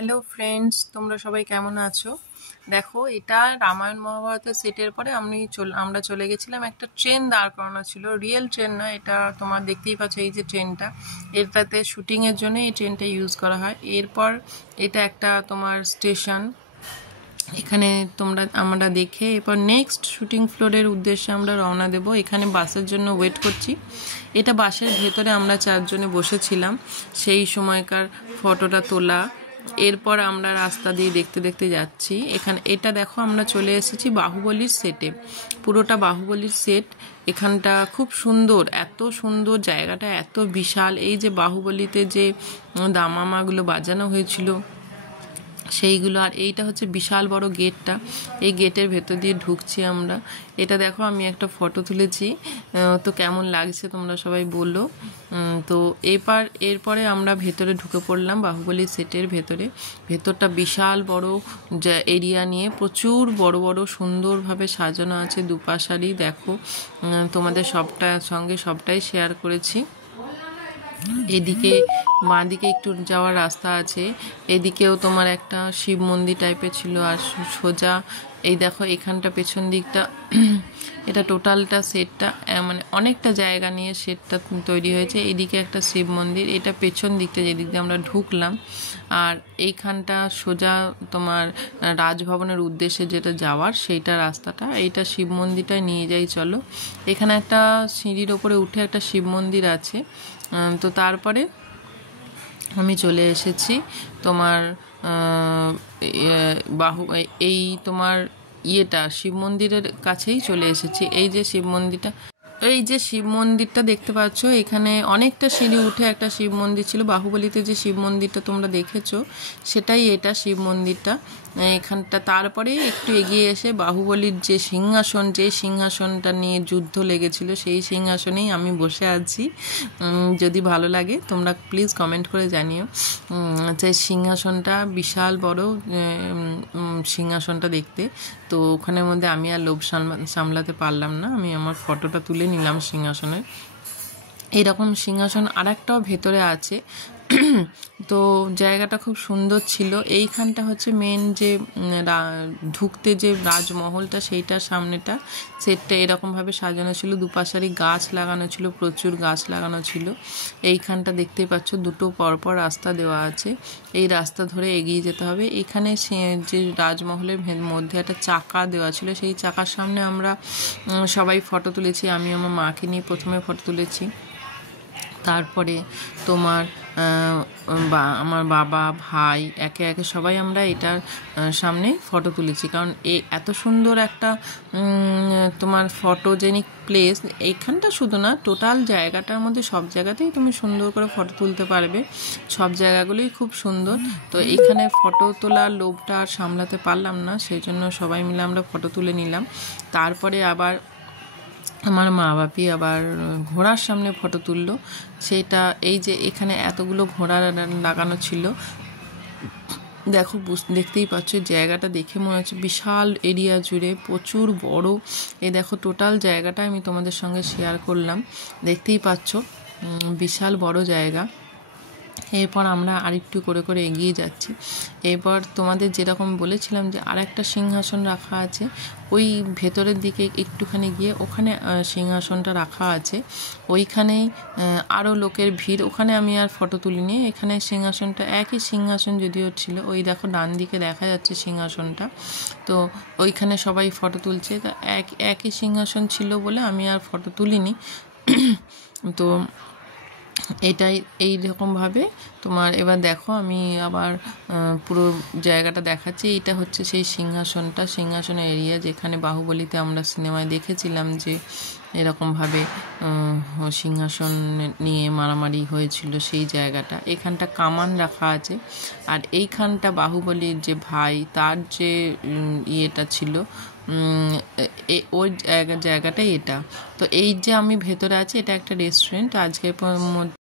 Hello friends, তোমরা সবাই কেমন আছো? দেখো, এটা রামায়ণ মহাভারতের সেটের পরে আমরা চলে গেছিলাম। একটা ট্রেন দাঁড় করানো ছিল, রিয়েল ট্রেন না এটা, তোমার দেখতেই পাচ্ছ এই যে ট্রেনটা, এটাতে শুটিংয়ের জন্য এই ট্রেনটা ইউজ করা হয়। এরপর এটা একটা তোমার স্টেশন, এখানে আমরা দেখে এরপর নেক্সট শুটিং ফ্লোরের উদ্দেশ্যে আমরা রওনা দেব। এখানে বাসের জন্য ওয়েট করছি। এটা বাসের ভেতরে আমরা চারজনে বসেছিলাম, সেই সময়কার ফটোটা তোলা। এরপর আমরা রাস্তা দিয়ে দেখতে দেখতে যাচ্ছি। এটা দেখো, আমরা চলে এসেছি বাহুবলীর সেটে, পুরোটা বাহুবলীর সেট। এখানটা খুব সুন্দর, এত সুন্দর জায়গাটা, এত বিশাল। এই যে বাহুবলীতে যে দামামাগুলো বাজানো হয়েছিল সেইগুলো, আর এইটা হচ্ছে বিশাল বড় গেটটা। এই গেটের ভেতর দিয়ে ঢুকছি আমরা। এটা দেখো, আমি একটা ফটো তুলেছি, তো কেমন লাগছে তোমরা সবাই বললো। তো এরপরে আমরা ভেতরে ঢুকে পড়লাম বাহুবলী সেটের ভেতরে। ভেতরটা বিশাল বড় এরিয়া নিয়ে প্রচুর বড় বড় সুন্দরভাবে সাজানো আছে দুপাশারই। দেখো, তোমাদের সঙ্গে সবটাই শেয়ার করেছি। এদিকে বাঁ দিকে একটু যাওয়ার রাস্তা আছে, এদিকেও তোমার একটা শিব মন্দির টাইপের ছিল। আর সোজা এই দেখো, এখানটা পেছন দিকটা এটা টোটালটা সেটটা মানে অনেকটা জায়গা নিয়ে সেটটা তৈরি হয়েছে। এদিকে একটা শিব মন্দির, এটা পেছন দিকটা যেদিক দিয়ে আমরা ঢুকলাম। আর এইখানটা সোজা তোমার রাজভবনের উদ্দেশ্যে যেটা যাওয়ার সেইটা রাস্তাটা, এইটা শিব মন্দিরটায় নিয়ে যাই চলো। এখানে একটা সিঁড়ির ওপরে উঠে একটা শিব মন্দির আছে। তো তারপরে আমি চলে এসেছি তোমার এই তোমার শিব মন্দিরের কাছেই চলে এসেছি। এই যে শিব মন্দিরটা দেখতে পাচ্ছ, এখানে অনেকটা সিঁড়ি উঠে একটা শিব মন্দির ছিল। বাহুবলীতে যে শিব মন্দিরটা তোমরা দেখেছো সেটাই এটা শিব মন্দিরটা। এখানটা তারপরে একটু এগিয়ে এসে বাহুবলীর যে সিংহাসনটা নিয়ে যুদ্ধ লেগেছিল, সেই সিংহাসনেই আমি বসে আছি। যদি ভালো লাগে তোমরা প্লিজ কমেন্ট করে জানিও। যে সিংহাসনটা বিশাল বড় সিংহাসনটা দেখতে। তো ওখানের মধ্যে আমি আর লোভ সামলাতে পারলাম না, আমি আমার ফটোটা তুলে নিলাম সিংহাসনের। এইরকম সিংহাসন আর একটাও ভেতরে আছে। তো জায়গাটা খুব সুন্দর ছিল। এইখানটা হচ্ছে মেন যে ঢুকতে যে রাজমহলটা, সেইটার সামনেটা সেটটা এরকমভাবে সাজানো ছিল। দুপাশারই গাছ লাগানো ছিল, প্রচুর গাছ লাগানো ছিল। এইখানটা দেখতেই পাচ্ছ, দুটো পরপর রাস্তা দেওয়া আছে, এই রাস্তা ধরে এগিয়ে যেতে হবে। এখানে যে রাজমহলের মধ্যে একটা চাকা দেওয়া ছিল, সেই চাকার সামনে আমরা সবাই ফটো তুলেছি। আমি আমার মাকে নিয়ে প্রথমে ফটো তুলেছি, তারপরে তোমার আমার বাবা, ভাই, একে একে সবাই আমরা এটার সামনে ফটো তুলেছি। কারণ এত সুন্দর একটা তোমার ফটোজেনিক প্লেস। এইখানটা শুধু না, টোটাল জায়গাটার মধ্যে সব জায়গাতেই তুমি সুন্দর করে ফটো তুলতে পারবে, সব জায়গাগুলোই খুব সুন্দর। তো এখানে ফটো তোলার লোভটা আর সামলাতে পারলাম না, সেই জন্য সবাই মিলে আমরা ফটো তুলে নিলাম। তারপরে আবার আমার মা বাপি আবার ঘোড়ার সামনে ফটো তুললো। সেটা এই যে এখানে এতগুলো ঘোড়া লাগানো ছিল, দেখো দেখতেই পাচ্ছ জায়গাটা দেখে মনে হচ্ছে বিশাল এরিয়া জুড়ে প্রচুর বড়। এই দেখো টোটাল জায়গাটা আমি তোমাদের সঙ্গে শেয়ার করলাম, দেখতেই পাচ্ছ বিশাল বড় জায়গা। এরপর আমরা আরেকটু করে করে এগিয়ে যাচ্ছি। এরপর তোমাদের যেরকম বলেছিলাম যে আর একটা সিংহাসন রাখা আছে, ওই ভেতরের দিকে একটুখানি গিয়ে ওখানে সিংহাসনটা রাখা আছে। ওইখানেই আরও লোকের ভিড়, ওখানে আমি আর ফটো তুলিনি। এখানে সিংহাসনটা একই সিংহাসন যদিও ছিল, ওই দেখো ডান দিকে দেখা যাচ্ছে সিংহাসনটা। তো ওইখানে সবাই ফটো তুলছে, তো একই সিংহাসন ছিল বলে আমি আর ফটো তুলিনি। তো এটাই এইরকমভাবে তোমার। এবার দেখো, আমি আবার পুরো জায়গাটা দেখাচ্ছি। এইটা হচ্ছে সেই সিংহাসনের এরিয়া, যেখানে বাহুবলীতে আমরা সিনেমায় দেখেছিলাম যে এরকমভাবে সিংহাসন নিয়ে মারামারি হয়েছিল, সেই জায়গাটা। এখানটা কামান রাখা আছে। আর এইখানটা বাহুবলীর যে ভাই, তার যে ইয়েটা ছিল, ওই জায়গাটাই এটা। তো এই যে আমি ভেতরে আছি, এটা একটা রেস্টুরেন্ট। আজকের